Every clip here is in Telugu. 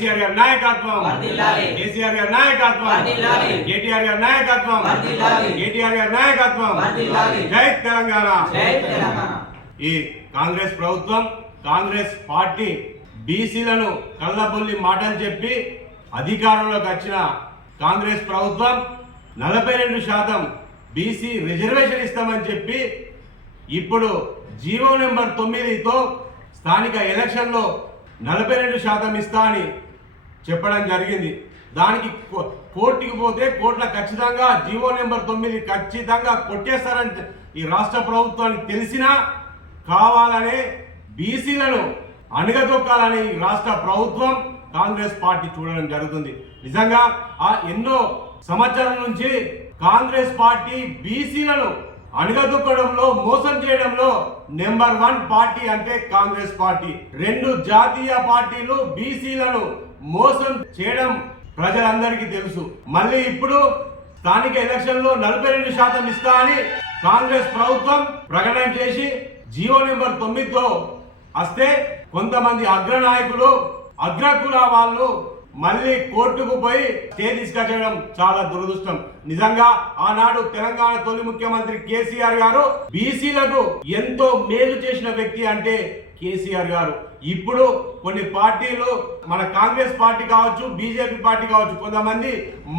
కేసీఆర్ గారి నాయకత్వం, కేసీఆర్ గారి నాయకత్వం, కేటీఆర్ గారి నాయకత్వం, కేటీఆర్ గారి నాయకత్వం. జై తెలంగాణ. ఈ కాంగ్రెస్ ప్రభుత్వం, కాంగ్రెస్ పార్టీ బీసీలను కళ్ళబొల్లి మాటలు చెప్పి అధికారంలోకి వచ్చిన కాంగ్రెస్ ప్రభుత్వం 42% బీసీ రిజర్వేషన్ ఇస్తామని చెప్పి ఇప్పుడు జీవో నెంబర్ 9తో స్థానిక ఎలక్షన్లో 42% ఇస్తా అని చెప్పడం జరిగింది. దానికి కోర్టుకి పోతే కోర్టులో ఖచ్చితంగా జీవో నెంబర్ 9 ఖచ్చితంగా కొట్టేస్తారని ఈ రాష్ట్ర ప్రభుత్వానికి తెలిసినా కావాలనే బీసీలను అణగదొక్కాలని రాష్ట్ర ప్రభుత్వం, కాంగ్రెస్ పార్టీ చూడడం జరుగుతుంది. నిజంగా ఎన్నో సంవత్సరాల నుంచి కాంగ్రెస్ పార్టీ బీసీలను అణగదొక్కడంలో, మోసం చేయడంలో నెంబర్ 1 పార్టీ అంటే కాంగ్రెస్ పార్టీ. 2 జాతీయ పార్టీలు బీసీలను మోసం చేయడం ప్రజలందరికీ తెలుసు. మళ్ళీ ఇప్పుడు స్థానిక ఎలక్షన్ లో 42% ఇస్తా అని కాంగ్రెస్ ప్రభుత్వం ప్రకటన చేసి జీవో నెంబర్ 9తో వస్తే కొంతమంది అగ్రనాయకులు, అగ్రకుల వాళ్ళు మళ్ళీ కోర్టుకు పోయి స్టే తీసుకొచ్చడం చాలా దురదృష్టం. నిజంగా ఆనాడు తెలంగాణ తొలి ముఖ్యమంత్రి కేసీఆర్ గారు బీసీలకు ఎంతో మేలు చేసిన వ్యక్తి అంటే కేసీఆర్ గారు. ఇప్పుడు కొన్ని పార్టీలు, మన కాంగ్రెస్ పార్టీ కావచ్చు, బీజేపీ పార్టీ కావచ్చు, కొంతమంది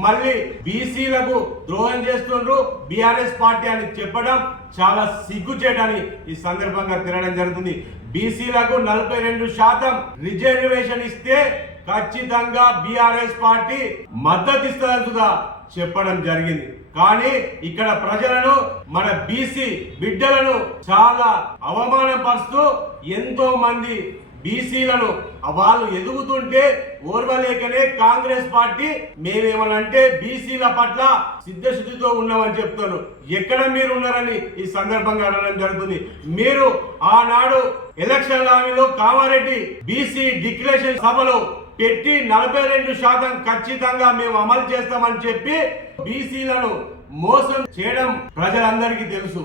మళ్ళీ బీసీలకు ద్రోహం చేస్తుండ్రు, బీఆర్ఎస్ పార్టీ అని చెప్పడం చాలా సిగ్గుచేటని ఈ సందర్భంగా తిరగడం జరుగుతుంది. బీసీలకు 42% రిజర్వేషన్ ఇస్తే ఖచ్చితంగా బీఆర్ఎస్ పార్టీ మద్దతు ఇస్తుందా చెప్పడం జరిగింది. కానీ ఇక్కడ ప్రజలను, మన బీసీ బిడ్డలను చాలా అవమానపరుస్తూ ఎంతో మంది బీసీలను వాళ్ళు ఎదుగుతుంటే ఓర్వలేకనే కాంగ్రెస్ పార్టీ మేమేమనంటే బీసీల పట్ల సిద్ధశుద్ధితో ఉన్నామని చెప్తారు. ఎక్కడ మీరు ఉన్నారని ఈ సందర్భంగా అనడం జరుగుతుంది. మీరు ఆనాడు ఎలక్షన్ హామీలో కామారెడ్డి బీసీ డిక్లరేషన్ సభలో పెట్టి 42% ఖచ్చితంగా మేము అమలు చేస్తామని చెప్పి బీసీలను మోసం చేయడం ప్రజలందరికీ తెలుసు.